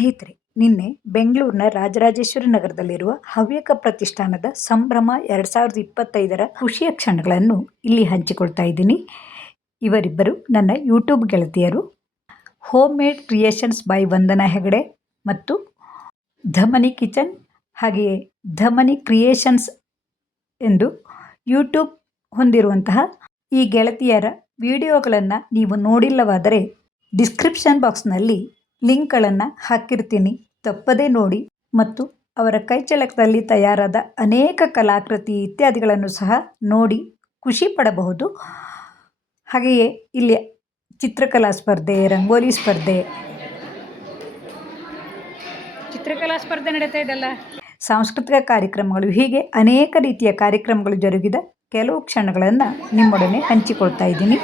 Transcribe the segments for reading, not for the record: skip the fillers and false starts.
ಸ್ನೇಹಿತರೆ, ನಿನ್ನೆ ಬೆಂಗಳೂರಿನ ರಾಜರಾಜೇಶ್ವರಿ ನಗರದಲ್ಲಿರುವ ಹವ್ಯಕ ಪ್ರತಿಷ್ಠಾನದ ಸಂಭ್ರಮ 2025ರ ಖುಷಿಯ ಕ್ಷಣಗಳನ್ನು ಇಲ್ಲಿ ಹಂಚಿಕೊಳ್ತಾ ಇದ್ದೀನಿ. ಇವರಿಬ್ಬರು ನನ್ನ ಯೂಟ್ಯೂಬ್ ಗೆಳತಿಯರು. ಹೋಮ್ ಮೇಡ್ ಕ್ರಿಯೇಷನ್ಸ್ ಬೈ ವಂದನಾ ಹೆಗಡೆ ಮತ್ತು ಧಮನಿ ಕಿಚನ್, ಹಾಗೆಯೇ ಧಮನಿ ಕ್ರಿಯೇಷನ್ಸ್ ಎಂದು ಯೂಟ್ಯೂಬ್ ಹೊಂದಿರುವಂತಹ ಈ ಗೆಳತಿಯರ ವಿಡಿಯೋಗಳನ್ನು ನೀವು ನೋಡಿಲ್ಲವಾದರೆ ಡಿಸ್ಕ್ರಿಪ್ಷನ್ ಬಾಕ್ಸ್ನಲ್ಲಿ ಲಿಂಕ್ಗಳನ್ನು ಹಾಕಿರ್ತೀನಿ, ತಪ್ಪದೇ ನೋಡಿ. ಮತ್ತು ಅವರ ಕೈಚಳಕದಲ್ಲಿ ತಯಾರಾದ ಅನೇಕ ಕಲಾಕೃತಿ ಇತ್ಯಾದಿಗಳನ್ನು ಸಹ ನೋಡಿ ಖುಷಿ ಪಡಬಹುದು. ಹಾಗೆಯೇ ಇಲ್ಲಿ ಚಿತ್ರಕಲಾ ಸ್ಪರ್ಧೆ, ರಂಗೋಲಿ ಸ್ಪರ್ಧೆ, ಚಿತ್ರಕಲಾ ಸ್ಪರ್ಧೆ ನಡೀತಾ ಇದೆಲ್ಲ, ಸಾಂಸ್ಕೃತಿಕ ಕಾರ್ಯಕ್ರಮಗಳು, ಹೀಗೆ ಅನೇಕ ರೀತಿಯ ಕಾರ್ಯಕ್ರಮಗಳು ಜರುಗಿದ ಕೆಲವು ಕ್ಷಣಗಳನ್ನು ನಿಮ್ಮೊಡನೆ ಹಂಚಿಕೊಳ್ತಾ ಇದ್ದೀನಿ.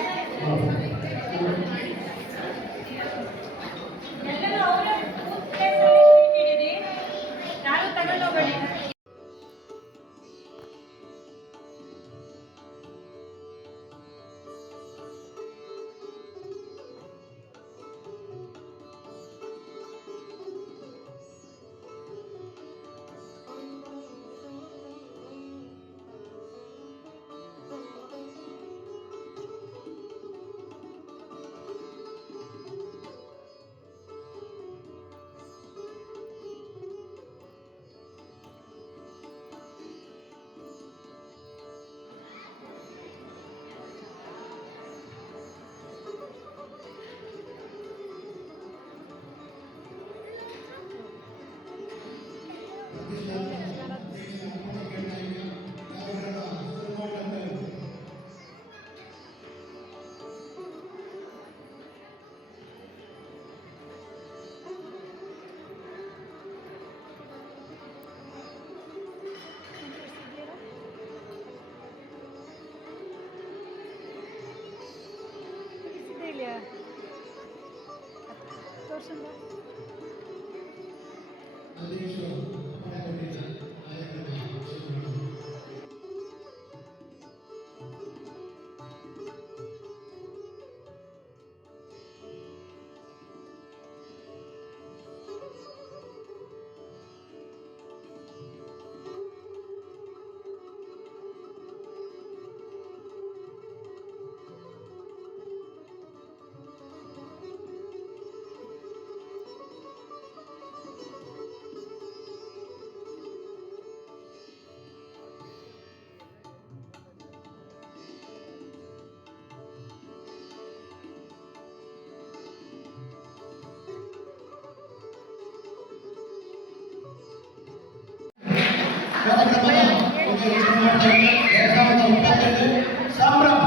ಸಂಭ್ರಮ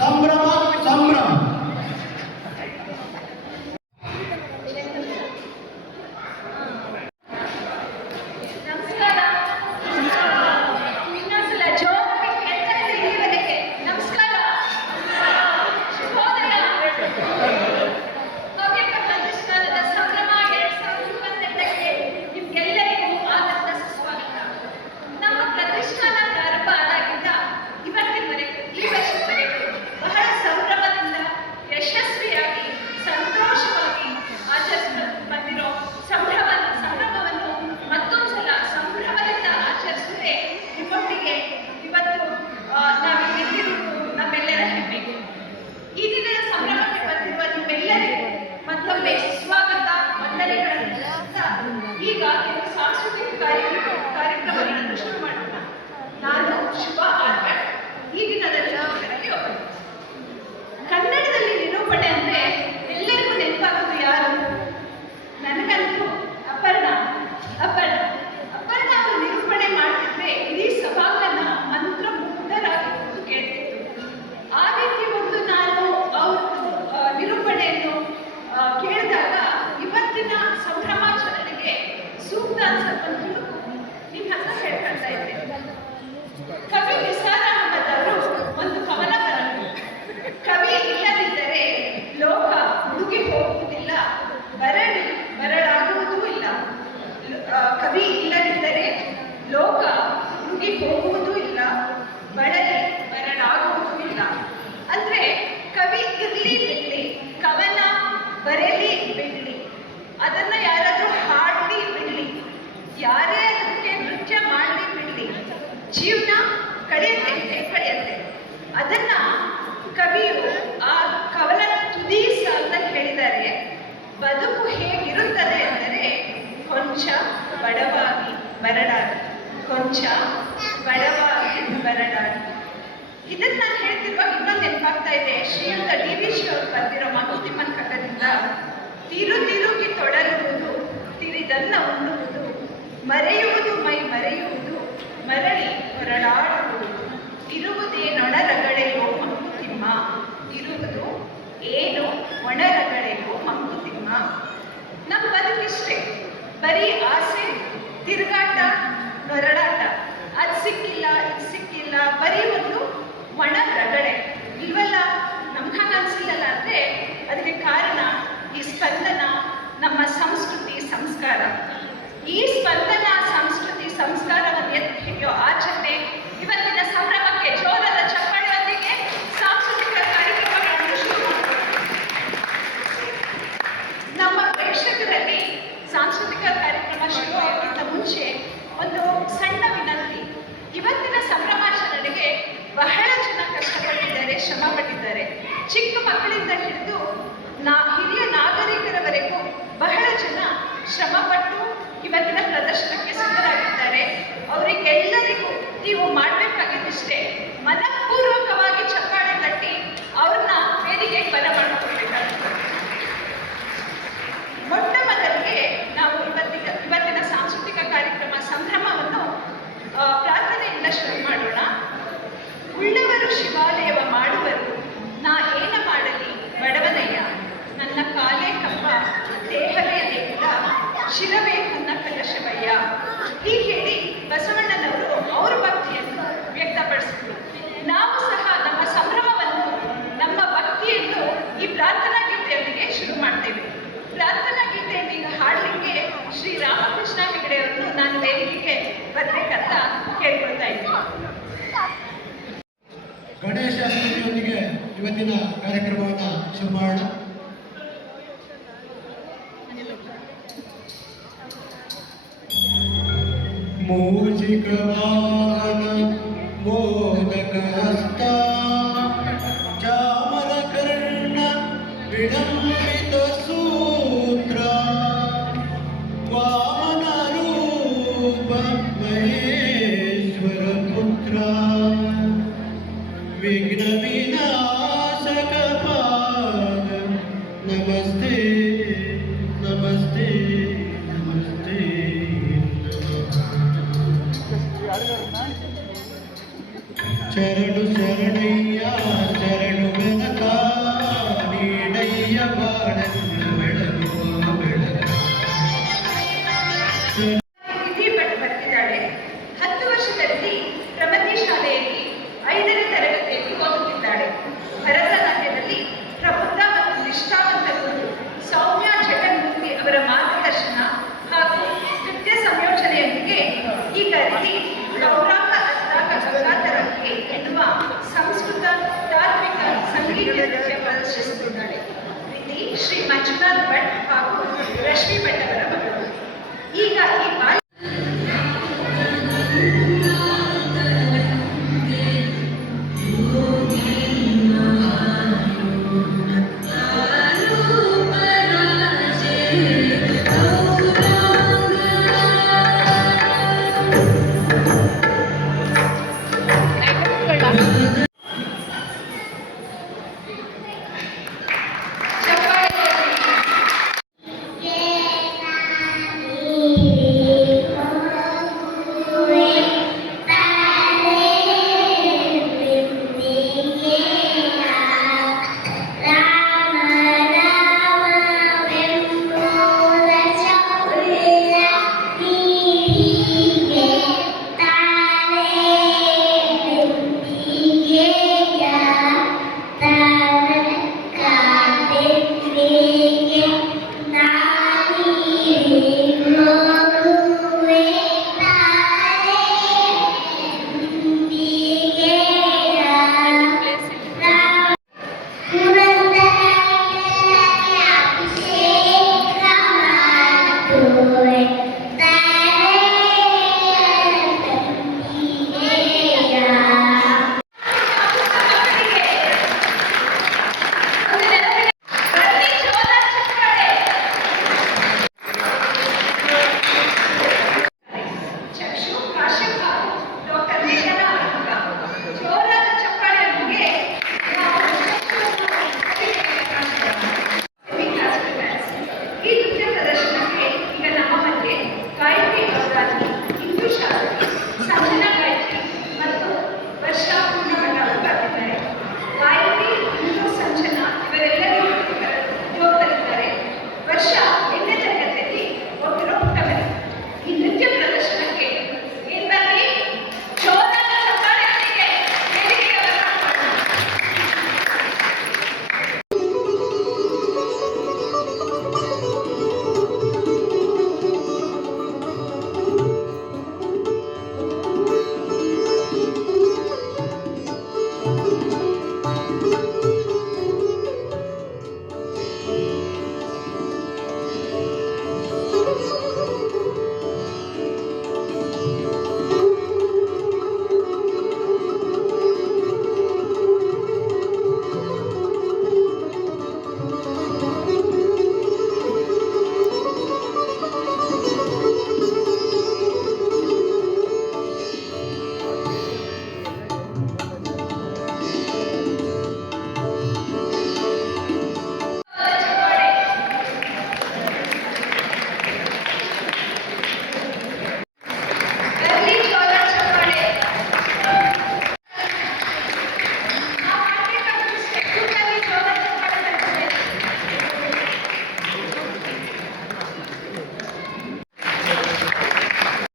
ಸಂಭ್ರಮ ಸಂಭ್ರಮ. ಈಗ ಸಾಂಸ್ಕೃತಿಕ ಕಾರ್ಯಕ್ರಮಗಳನ್ನು ಶುರು ಮಾಡೋಣ. ನಾನು ಶುಭ ಆರ್ಗಡ್, ಈ ದಿನದ ನಿರೂಪಕರಲ್ಲಿ ಒಬ್ಬರು. ಕನ್ನಡದಲ್ಲಿ ನಿರೂಪಣೆ ಅಂದ್ರೆ ಎಲ್ಲರಿಗೂ ನೆನಪಾಗೋದು ಯಾರು? ನನಗಂತೂ ಅಪರ್ಣ ಅವರು ನಿರೂಪಣೆ ಮಾಡ್ತಿದ್ರೆ ಇಡೀ ಸಭಾಂಗಣ ಮಂತ್ರಮುಗ್ಧರಾಗಿ ಕೂತು ಕೇಳ್ತಿದ್ರು. ಆ ರೀತಿ ಒಂದು ನಾನು ಅವ್ರದ್ದು ನಿರೂಪಣೆಯನ್ನು ಕೇಳಿದಾಗ ಇವತ್ತಿನ ಸಂಭ್ರಮಾಚರಣೆಗೆ ಸೂಕ್ತ ಅನ್ಸಲ್ಪಂತೂ ನಿಮ್ಮ ಹತ್ರ ಹೇಳ್ಕೊಳ್ತಾ ಇದ್ದೆ. ಕವಿ ನಿಸಾರ್ ಅಹಮದ್ ಅವರು ಒಂದು ಕವನ ಬರೆದರು. ಕವಿ ಇಲ್ಲದಿದ್ದರೆ ಲೋಕ ಹುಡುಗಿ ಹೋಗುವುದಿಲ್ಲ, ಬರಳಾಗುವುದೂ ಇಲ್ಲ. ಕವಿ ಇಲ್ಲದಿದ್ದರೆ ಲೋಕ ಹುಡುಗಿ ಹೋಗುವುದೂ ಇಲ್ಲ, ಬರಳಾಗುವುದೂ ಇಲ್ಲ. ಅಂದ್ರೆ ಕವಿ ಇರ್ಲಿ ಬಿಡ್ಲಿ, ಕವನ ಬರೆಯಲಿ ಬಿಡ್ಲಿ, ಅದನ್ನ ಯಾರಾದ್ರೂ ಜೀವನ ಕಳೆಯುತ್ತೆ. ಅದನ್ನ ಕವಿಯು ಆ ಕವನದ ತುದಿ ಸಾಲಲ್ಲಿ ಹೇಳಿದ್ದಾರೆ. ಬದುಕು ಹೇಗಿರುತ್ತದೆ ಅಂದರೆ ಕೊಂಚ ಬಡವಾಗಿ ಬರಡಾಗಿ, ಕೊಂಚ ಬಡವಾಗಿ ಬರಡಾಗಿ. ಇದನ್ನ ಹೇಳ್ತಿರುವಾಗ ಇನ್ನೊಂದು ನೆನಪಾಗ್ತಾ ಇದೆ. ಶ್ರೀಯುತ ಡಿ.ವಿ. ಶಿ ಅವರು ಬರೆದಿರೋ ಮಂಕುತಿಮ್ಮನ ಕಗ್ಗದಿಂದ, ತಿರುಗಿ ತೊಡರುವುದು, ತಿರಿದನ್ನ ಉಣ್ಣುವುದು, ಮರೆಯುವುದು ಮೈ ಮರೆಯುವುದು, ಮರಳಿ ಹೊರಳಾಡುವುದು, ಇರುವುದೇನೊಣರಗಳೆಯೋ ಮಂಕುತಿಮ್ಮ, ಇರುವುದು ಏನು ಒಣರಗಳೆಯೋ ಮಂಕುತಿಮ್ಮ. ನಮ್ಮ ಬದುಕಿಷ್ಟೇ, ಬರೀ ಆಸೆ, ತಿರುಗಾಟ, ನೊರಳಾಟ. ಅದು ಸಿಕ್ಕಿಲ್ಲ, ಇದು ಸಿಕ್ಕಿಲ್ಲ, ಬರೀ ಒಂದು ಒಣ ರಗಳೆ. ಇಲ್ವಲ್ಲ, ನಮ್ಗೆ ಹಂಗೆ ಅನ್ಸಿಲ್ಲಲ್ಲ ಅಂದರೆ ಅದಕ್ಕೆ ಕಾರಣ ಈ ಸ್ಪಂದನ, ನಮ್ಮ ಸಂಸ್ಕೃತಿ ಸಂಸ್ಕಾರ. ಈ ಸ್ಪಂದನ ಸಂಸ್ಕೃತಿ ಸಂಸ್ಕಾರವನ್ನು ಎತ್ತಿ ಹಿಡಿಯೋ ಆಚರಣೆ ಇವತ್ತಿನ ಸಂಭ್ರಮಕ್ಕೆ ಜೋರದ ಚಪ್ಪಾಳೆಯೊಂದಿಗೆ ಸಾಂಸ್ಕೃತಿಕ ಕಾರ್ಯಕ್ರಮಗಳನ್ನು ಶುರು ಮಾಡಬಹುದು. ನಮ್ಮ ಪ್ರೇಕ್ಷಕರಲ್ಲಿ ಸಾಂಸ್ಕೃತಿಕ ಕಾರ್ಯಕ್ರಮ ಶುರುವಾಗೋಕ್ಕಿಂತ ಮುಂಚೆ ಒಂದು ಸಣ್ಣ ವಿನಂತಿ. ಇವತ್ತಿನ ಸಂಭ್ರಮಾಚರಣೆಗೆ ಬಹಳ ಜನ ಕಷ್ಟಪಟ್ಟಿದ್ದಾರೆ, ಶ್ರಮ ಪಟ್ಟಿದ್ದಾರೆ. ಚಿಕ್ಕ ಮಕ್ಕಳಿಂದ ಹಿಡಿದು ಹಿರಿಯ ನಾಗರಿಕರವರೆಗೂ ಬಹಳ ಜನ ಶ್ರಮಪಟ್ಟು ಇವತ್ತಿನ ಪ್ರದರ್ಶನಕ್ಕೆ ಸಿದ್ಧರಾಗಿದ್ದಾರೆ. ಅವರಿಗೆಲ್ಲರಿಗೂ ನೀವು ಮಾಡಬೇಕಾಗಿದ್ದಷ್ಟೇ, ಮನಪೂರ್ವಕವಾಗಿ ಚಪ್ಪಾಳೆ ತಟ್ಟಿ ಅವ್ರನ್ನ ವೇದಿಕೆಗೆ ಬರಮಾಡಿಕೊಡ್ಬೇಕಾಗುತ್ತೆ. ಮೊಟ್ಟ ಮೊದಲಿಗೆ ನಾವು ಇವತ್ತಿನ ಸಾಂಸ್ಕೃತಿಕ ಕಾರ್ಯಕ್ರಮ ಸಂಭ್ರಮವನ್ನು ಪ್ರಾರ್ಥನೆಯಿಂದ ಶುರು ಮಾಡೋಣ. ಉಳ್ಳವರು ಶಿವಾಲಯವ ಮಾಡುವರು, ನಾ ಏನ ಮಾಡಲಿ ಬಡವನಯ್ಯ, ನನ್ನ ಕಾಲೇ ಕಪ್ಪ ದೇಹವೇ ದೇಗುಲ, ಶಿರವೇ ಕುನ್ನ ಕಲಶವಯ್ಯ. ಹೀಗೆ ಹೇಳಿ ಬಸವಣ್ಣನವರು ಅವರ ಭಕ್ತಿಯನ್ನು ವ್ಯಕ್ತಪಡಿಸಿದರು. ನಾವು ಸಹ ನಮ್ಮ ಸಂಭ್ರಮವನ್ನು, ನಮ್ಮ ಭಕ್ತಿಯನ್ನು ಈ ಪ್ರಾರ್ಥನಾ ಗೀತೆಯೊಂದಿಗೆ ಶುರು ಮಾಡ್ತೇವೆ. ಪ್ರಾರ್ಥನಾ ಗೀತೆಯನ್ನು ಈಗ ಹಾಡಲಿಕ್ಕೆ ಶ್ರೀ ರಾಮಕೃಷ್ಣ ಹೆಗಡೆ ಅವರನ್ನು ನಾನು ವೇದಿಕೆಗೆ ಬರ್ಬೇಕಂತ ಕೇಳ್ಕೊಳ್ತಾ ಇದ್ದೀನಿ. ಗಣೇಶ ಸ್ತುತಿಯೊಂದಿಗೆ ಇವತ್ತಿನ ಕಾರ್ಯಕ್ರಮವನ್ನು ಶುರು ಮಾಡೋಣ. ಮೂಷಿಕ ವಾಹನ ಮೋದಕ ಹಸ್ತ ಚಾಮರ ಕರ್ಣ ವಿಳಂಬಿತ ಸೂತ್ರ ವಾಮನ ರೂಪ ಮಹೇಶ್ವರ ಪುತ್ರ ವಿಘ್ನ ವಿನಾಶಕ ಪಾದ ನಮಸ್ತೆ ನಮಸ್ತೆ ನಮಸ್ತೆ. ಶರಣು ಶರಣಯ್ಯ ಶರಣು ಬೆನಕ ನೀಡಯ್ಯ ಬಾಳನ್ನು ಬೆಳಗುವ ಬೆಳಕ. ವಿಧಿ ಬರ್ತಿದ್ದಾಳೆ. 10 ವರ್ಷದಲ್ಲಿ ಪ್ರಗತಿ ಶಾಲೆಯಲ್ಲಿ 5ನೇ ತರಗತಿಯಲ್ಲಿ ಓದುತ್ತಿದ್ದಾಳೆ. ಭರತನಾಟ್ಯದಲ್ಲಿ ಪ್ರಬುದ್ಧ ಮತ್ತು ನಿಷ್ಠಾವಂತರು ಸೌಮ್ಯ ಜಗನ್ಮೂರ್ತಿ ಅವರ ಮಾರ್ಗದರ್ಶನ ಹಾಗೂ ನೃತ್ಯ ಸಂಯೋಜನೆಯೊಂದಿಗೆ ಈ ಕೃತಿ ಗೌರಾಂಗ ಅಸ್ತಾಕ ಗಂಗಾಧರಕ್ಕೆ ಎನ್ನುವ ಸಂಸ್ಕೃತ ತಾತ್ವಿಕ ಸಂಗೀತ ನೃತ್ಯ ಪ್ರದರ್ಶಿಸುತ್ತಿದ್ದಾಳೆ. ಕೃತಿ ಶ್ರೀ ಮಂಜುನಾಥ್ ಭಟ್ ಹಾಗೂ ರಶ್ಮಿ ಭಟ್ ಅವರ ಮಗಳು. ಈಗ ಈ Thank you.